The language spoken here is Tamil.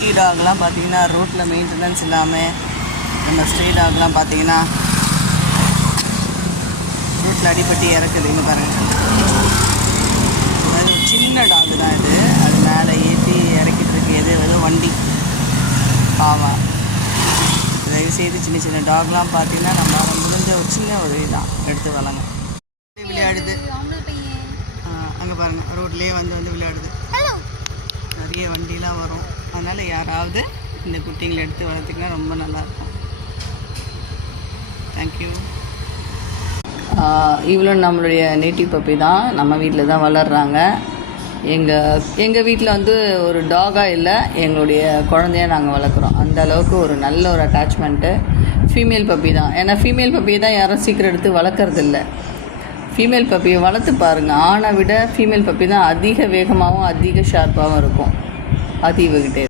குட்டி டாக்லாம் பார்த்தீங்கன்னா ரோட்டில் மெயின்டெனன்ஸ் இல்லாமல் நம்ம ஸ்ட்ரே டாக்லாம் பார்த்தீங்கன்னா ரோட்டில் அடிபட்டு இறக்குது. இன்னும் பாருங்கள், அது ஒரு சின்ன டாக் தான் இது. அது மேலே ஏற்றி இறக்கிட்டு இருக்கு ஏதோ வண்டி. பாவா, தயவுசெய்து சின்ன சின்ன டாக்லாம் பார்த்தீங்கன்னா நம்மளால் முடிஞ்ச ஒரு சின்ன உதவி தான் எடுத்து வளங்க. விளையாடுது அங்கே பாருங்கள், ரோட்லேயே வந்து விளையாடுது. நிறைய வண்டிலாம் வரும். அதனால் யாராவது இந்த குட்டிங்களை எடுத்து வளர்த்திங்கன்னா ரொம்ப நல்லாயிருக்கும். தேங்க்யூ. இவ்வளோ நம்மளுடைய நேட்டிவ் பப்பி தான், நம்ம வீட்டில் தான் வளர்கிறாங்க. எங்கள் வீட்டில் வந்து ஒரு டாகாக இல்லை, எங்களுடைய குழந்தைய நாங்கள் வளர்க்குறோம். அந்த அளவுக்கு ஒரு நல்ல ஒரு அட்டாச்மெண்ட்டு. ஃபீமேல் பப்பி தான். ஏன்னா ஃபீமேல் பப்பியை தான் யாரும் சீக்கிரம் எடுத்து வளர்க்குறதில்ல. ஃபீமேல் பப்பியை வளர்த்து பாருங்கள். ஆணை விட ஃபீமேல் பப்பி தான் அதிக வேகமாகவும் அதிக ஷார்ப்பாகவும் இருக்கும். அது இவகிட்டே